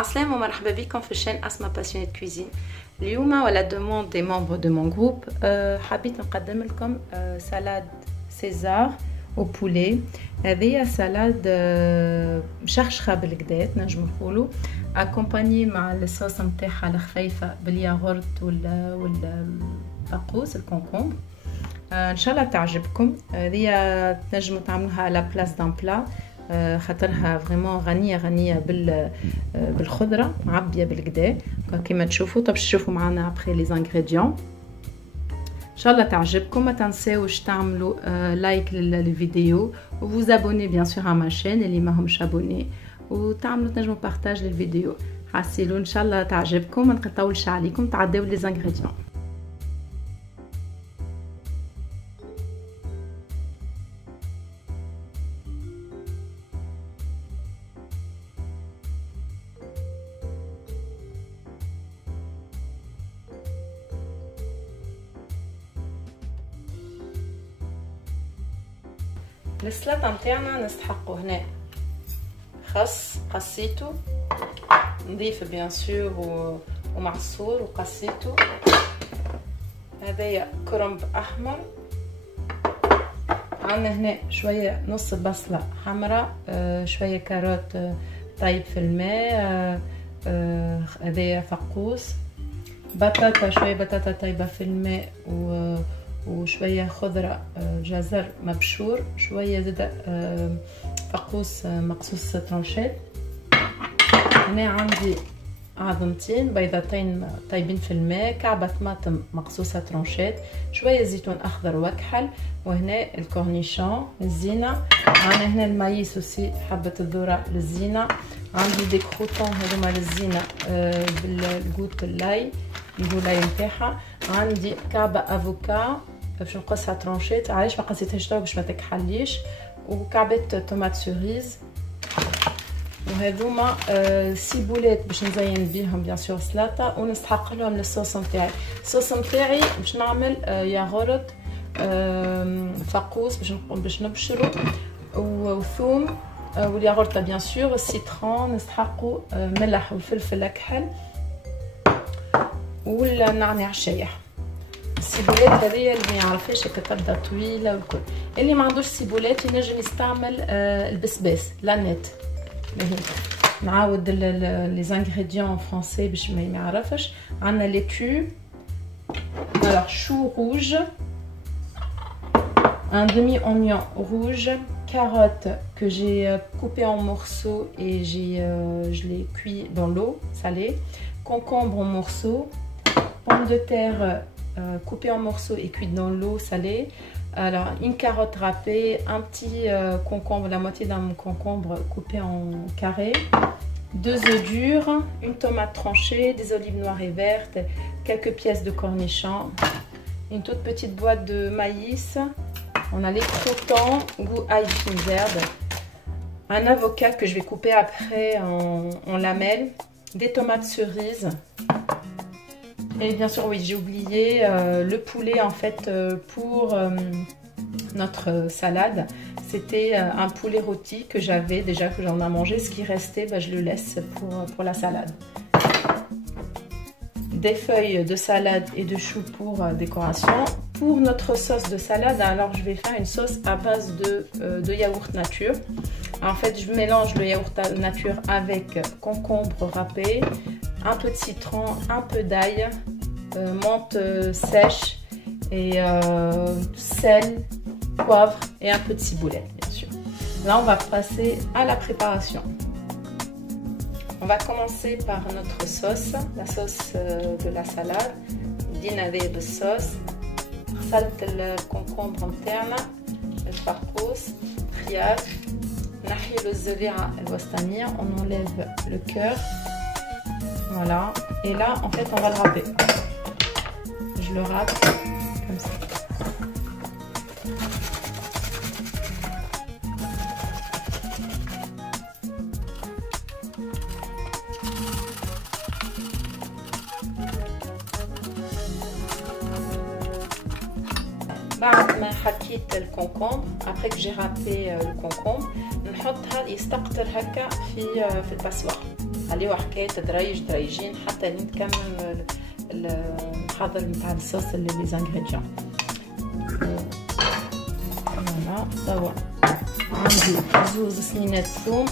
Assalamu marhaba bikum في chaîne Asma Passionnée de cuisine. اليوم ولا demande des membres de mon groupe حبيت نقدم لكم salade César au poulet. هذه salade مشخشخه بالكدا نجم نقولوا accompagnée مع الصوص نتاعها الخفيفه بالياغورت والفاقوس الكونكومبر. ان شاء الله تعجبكم. هذه تنجموا تعملوها على بلاس دان بلا خاطرها فريمون غنيه بالخضره معبيه بالكدا كيما تشوفوا. طب تشوفوا معنا ابري لي انغريديون. ان شاء الله تعجبكم. ما تنساوش تعملوا لايك للفيديو وفوز ابوني بيان سور على ما شين اللي ماهمش ابوني وتعملوا تنجموا بارطاج للفيديو. حاسيلو ان شاء الله تعجبكم. ما نطولش عليكم تعداو لي انغريديون. السلطه نتاعنا نستحقوا هنا خس قصيته نضيف بيان سور ومعصور وقصيته. هذايا كرنب احمر. عندنا هنا شويه نص بصله حمراء شويه كاروت طيب في الماء. هذايا فقوس بطاطا شويه بطاطا طيبه في الماء وشويه خضره جزر مبشور شويه زيت فقوس مقصوص ترانشيت. هنا عندي عظمتين بيضتين طيبين في الماء كعبه طماطم مقصوصه ترانشيت شويه زيتون اخضر وكحل وهنا الكورنيشون للزينه. عندنا هنا المايس وسي حبه الذره للزينه. عندي دي كروتون هذوما للزينه بالجوت اللاي الجولاي نتاعها. عندي كعبه افوكا باش نقصها ترونشيت. علاش ما قصيتهاش تو باش ما تكحليش. وكعبه طوماط سوريز. وهذوما سيبولات باش نزين بيهم بيان سور سلطه ونستحق لهم الصوص نتاعي. الصوص نتاعي باش نعمل ياغورت فاقوس باش نبشرو وثوم والياغورت بيان سور والسيترون نستحقوا ملح والفلفل الكحل والنعناع الشايح. السيبولات هذه اللي ما يعرفهاش تبدا طويله والكل. اللي ما عندوش سيبولات ينجم يستعمل البسباس لانيت. نعاود لي زانغريديون فرونسي باش ما يعرفش. عندنا ليتو alors chou rouge un demi oignon rouge carotte que j'ai coupé en morceaux et je l'ai cuit dans l'eau salée. Concombre en morceaux. Pommes de terre coupées en morceaux et cuites dans l'eau salée. Alors une carotte râpée, un petit concombre, la moitié d'un concombre coupé en carrés, 2 œufs durs, une tomate tranchée, des olives noires et vertes, quelques pièces de cornichons, une toute petite boîte de maïs. On a les croûtons goût ail fines herbes, un avocat que je vais couper après en lamelles, des tomates cerises. Et bien sûr, oui, j'ai oublié le poulet en fait pour notre salade. C'était un poulet rôti que j'avais déjà, que j'en ai mangé. Ce qui restait, je le laisse pour la salade. Des feuilles de salade et de choux pour décoration. Pour notre sauce de salade, alors je vais faire une sauce à base de yaourt nature. En fait, je mélange le yaourt nature avec concombre râpé, un peu de citron, un peu d'ail, menthe sèche et sel, poivre et un peu de ciboulette bien sûr. Là on va passer à la préparation. On va commencer par notre sauce, la sauce de la salade. بدينا بالصوص. غسلت الكونكومبر نتاعنا الفرقوس خيار نحيلو الزريعه الوسطانيه. On enlève le cœur. Voilà. Et là en fait on va le râper. Je le râpe comme ça. بعد ما حكيت الكونكومبر après que j'ai râpé le concombre نحطها يستقطر هكا في الباسوار نخليوه حكايه دريجين حتى نكمل الحضر نتاع الصوص اللي لي زانغريديون. فوالا توا عندي زوز سنينات ثوم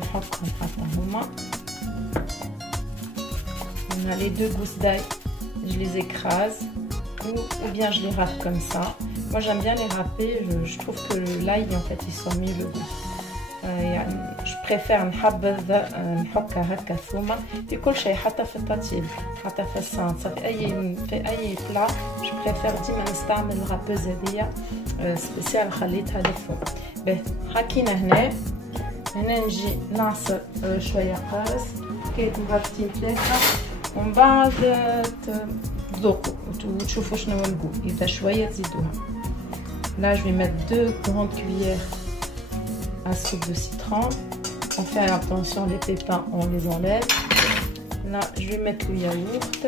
نحطهم حتى هما. On a les 2 gousses d'ail, je les écrase ou bien je les râpe comme ça. Moi j'aime bien les râper, je trouve que l'ail en fait il sent mieux le goût. Je préfère نحبذ نحكها هكا ثومة في كل شيء حتى في الباتيل حتى في الصلصة في أي بلا. je préfère ديما نستعمل الغابوز هذيا سبيسيال خليتها للثوم. به حكينا هنا نجي نعصر شوية قارص كي مرتين 3 ومن بعد تذوقوا وتشوفوا شنو هو الجو. إذا شوية تزيدوها. Là je vais mettre 2 grandes cuillères à soupe de citron. On fait attention, les pépins on les enlève. Là je vais mettre le yaourt.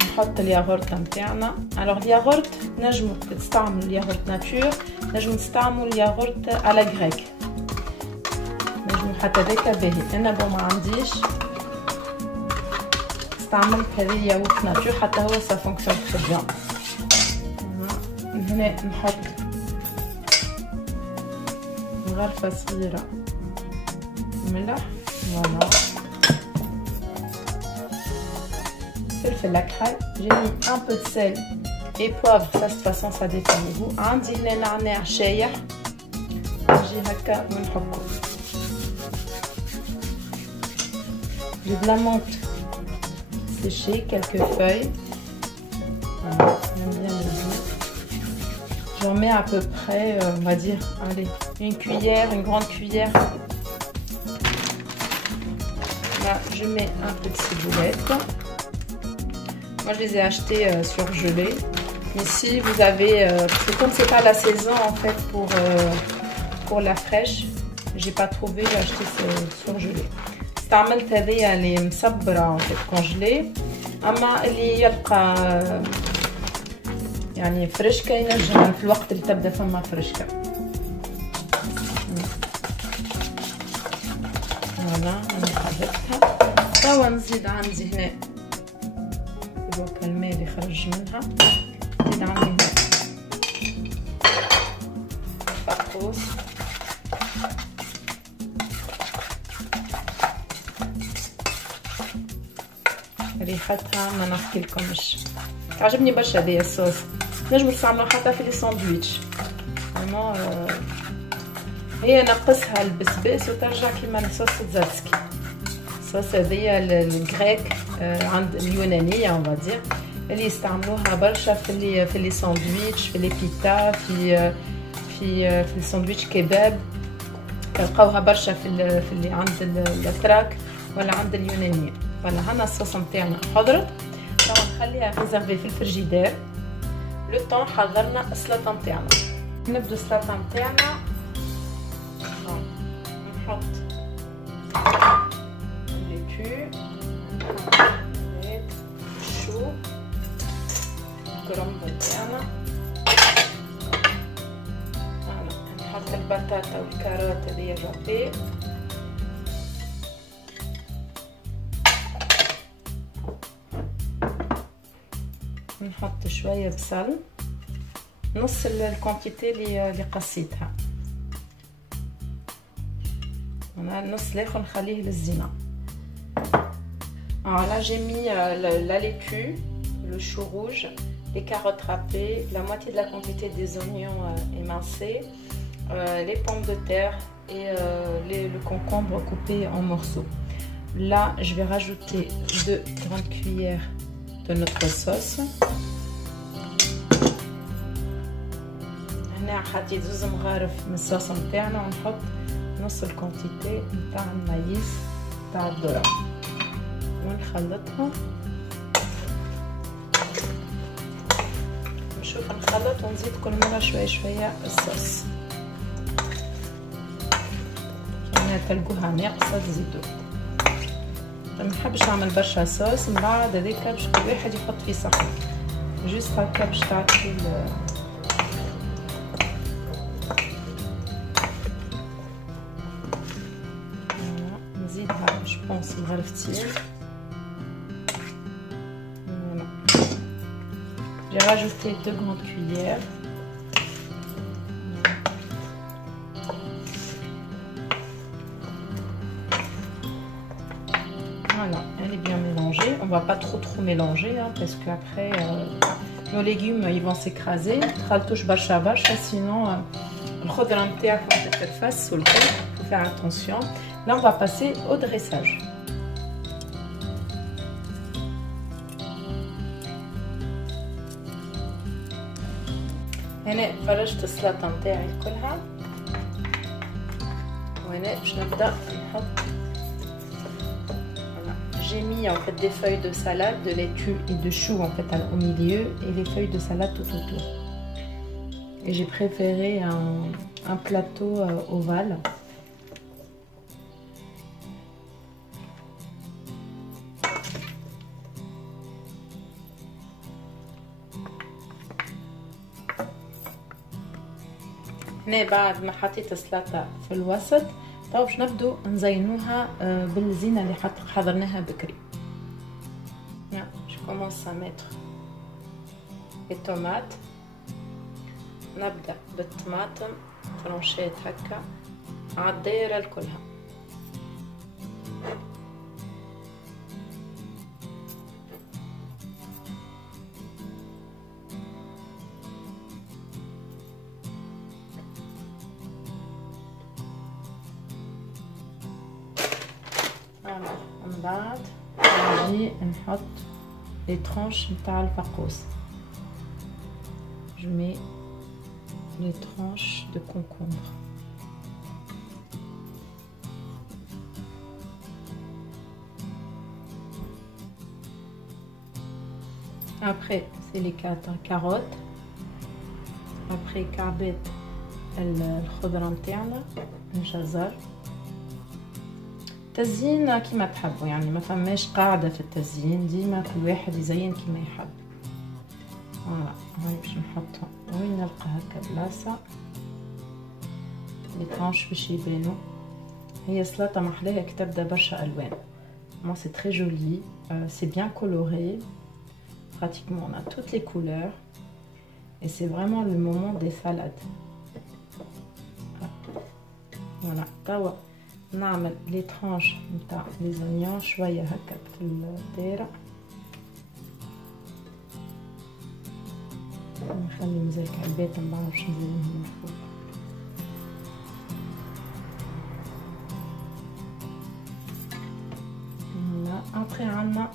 نحط الياغورت نتاعنا. alors الياغورت نجمو تستعملوا الياغورت ناتور، نجمو تستعملوا الياغورت على غريك، نجمو حتى ذاك باهي. انا بو ما عنديش استعملت هذا الياغورت ناتور حتى هو سا فونكسيون تري بيان. هنا نحط غرفة صغيرة ملح، فوالا فلفل أكحل، j'ai mis un peu de sel et poivre, ça de toute façon ça dépend du goût. عندي هنا نعناع شايح نجي هكا ونحطو. j'ai de la menthe séchée, quelques feuilles, voilà, j'aime bien le goût. J'en mets à peu près, on va dire, allez, une cuillère, une grande cuillère. Là, je mets un peu de ciboulette. Moi, je les ai achetés surgelés. Mais si vous avez, parce que comme c'est pas la saison en fait pour la fraîche, j'ai pas trouvé, j'ai acheté surgelé. استعملت هذيا اللي مصبرة en fait congelée. أما اللي يلقى يعني فريشكا ينجم في الوقت اللي تبدا فما فريشكا. فوالا انا حضرتها. توا نزيد عندي هنا بوكا الماء اللي خرج منها، نزيد عندي هنا فقوس، ريحتها ما نحكي لكمش، عجبني برشا هذايا الصوص. نجمو تستعملوها حتى في لي ساندويتش. فريمون هي نقصها البسباس وترجع كيما صوص تزاتسكي. الصوص هذايا الغريك عند اليونانية اون فادير اللي يستعملوها برشا في لي ساندويتش، في لي بيتا، في الساندويتش كباب تلقاوها برشا في اللي عند الاتراك ولا عند اليونانية. فوالا هنا الصوص نتاعنا حضرت. نخليها ريزيرفي في الفريجيدير لو طون حضرنا السلطه نتاعنا. نبدو السلطه نتاعنا. نحط الليتو، الشو، الكرنب نتاعنا، نحط البطاطا والكاروت هذيا الرابي، نحط شويه بصل، نص الكونتيتي اللي قصيتها، انا النص الاخر نخليه للزينه. Alors là j'ai mis la laitue, le chou rouge, les carottes râpées, la moitié de la quantité des oignons émincés, les pommes de terre et le concombre coupé en morceaux. Là je vais rajouter 2 grandes cuillères de notre sauce. هنا حطيت 2 مغارف من الصوص نتاعنا ونحط نص الكونتيتي نتاع المايس نتاع الذرة ونخلطهم. نشوف نخلط ونزيد كل مرة شوية شوية الصوص. هنا تلقوها ناقصة تزيدوا. ما نحبش نعمل برشا صوص، من بعد هذاك باش كل واحد يحط فيه صحن، جوست هكا باش تعطي مغرفتين. Voilà. J'ai rajouté 2 grandes cuillères. Voilà, elle est bien mélangée. On va pas trop mélanger hein, parce qu'après nos légumes ils vont s'écraser. Tchaltouch bacha bacha, sinon le khudra ntaak va تتفس sous le coup. Faut faire attention. Là on va passer au dressage. هنا فرشت السلطه نتاعي كلها، وهنا باش نبدا نحط. J'ai mis en fait des feuilles de salade, de laitue et de chou en fait au milieu et les feuilles de salade tout autour. Et j'ai préféré un plateau ovale. هنا بعد ما حطيت السلطة في الوسط طيب باش نبدو نزينوها بالزينة اللي حضرناها بكري. Je commence à mettre les tomates. نبدأ بالطماطم ترونشات هكا عالدايرة الكلها. من بعد نجي نحط لي ترونش نتاع الفقوس. Je mets les tranches de concombre. Après c'est les carottes. après كعبات الخضرة نتاعنا الجزر. تزيين كيما تحبوا يعني ما فماش قاعده في التزيين، ديما كل واحد يزين كيما يحب. فوالا هاي باش نحطهم وين نلقى هكا بلاصه لي طرونش باش يبانو. هي سلطه محلاها كي تبدا برشا الوان. Moi c'est très joli, c'est bien coloré, pratiquement on a toutes les couleurs et c'est vraiment le moment des salades. Voilà, توا نعمل لي طرونش نتاع لي زونيون شويه هكا في الدايره. نخلي مزال كعبات من بعد باش نزينهم من فوق. هنا ابخي عندنا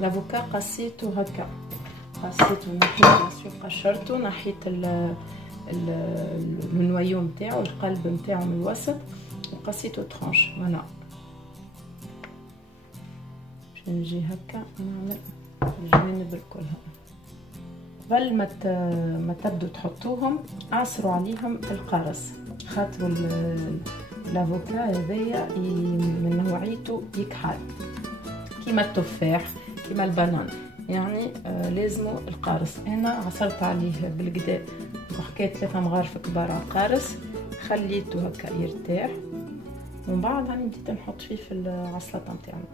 لافوكا قصيتو هكا، قصيتو نحيت بيان قشرتو، نحيت النوايو نتاعو القلب نتاعو من الوسط وقصيتو طرونش. فوالا باش نجي هكا نعمل الجوانب الكلها. قبل ما تبدو تحطوهم عصروا عليهم القرص، خاطر الافوكا هذايا من نوعيته يكحل كيما التفاح كيما البنان، يعني لازمو القارص. انا عصرت عليه بالقدا وحكيت 3 مغارف كبار على القارص، خليته هكا يرتاح ومن بعد هاني بديت نحط فيه في العسلطه نتاعنا.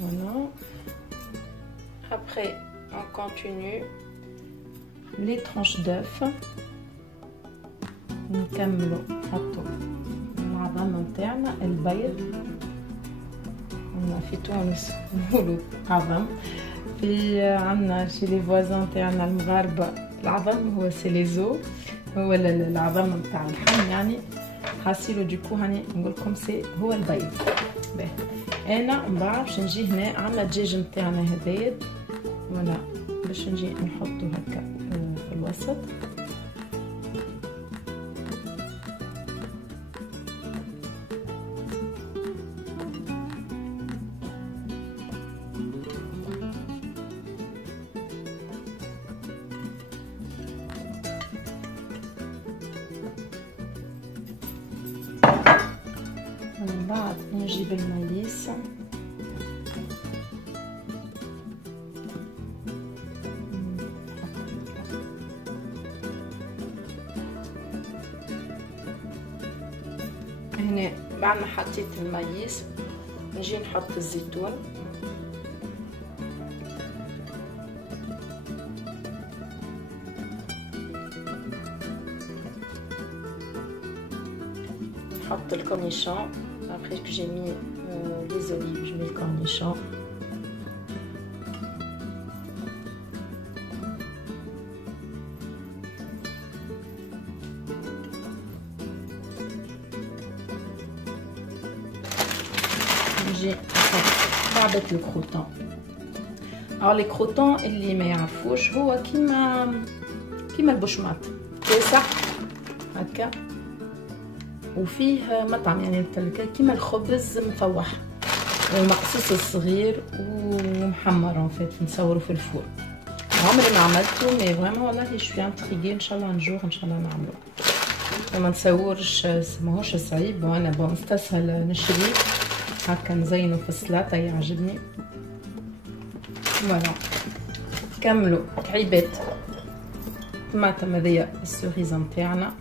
Voilà. Après, on continue les tranches d'œufs. نكملوا نحطوا العظم نتاعنا البيض. في تونس نقولوا عظم، في عندنا شي لي فوازون تاعنا المغاربه العظم هو سيليزو، هو العظم نتاع اللحم يعني حاسيلو ديكو هاني نقول لكم سي هو البيض. باهي انا من بعد باش نجي هنا عندنا الدجاج نتاعنا هذايا، ولا باش نجي نحطو هكا في الوسط. من بعد نجيب المليس بعد ما حطيت المايس نجي نحط الزيتون. نحط الكورنيشون. après que j'ai mis les olives, je mets le cornichon. نجي بعبت الكروتون. alors les croutons اللي ما يعرفوش هو كيما البشماط كاسح هكا وفيه مطعم يعني كيما الخبز مفوح ومقصوص الصغير ومحمر ان فيت نصوروا في الفور. عمري ما عملته مي فريمون والله شوي انتريغي ان شاء الله نجور ان شاء الله نعمله. وما نصورش ماهوش صعيب وانا بون استسهل نشري هكا نزينه في السلطه يعجبني. فوالا كملوا كعيبات طماطم هذيا السوريزه نتاعنا.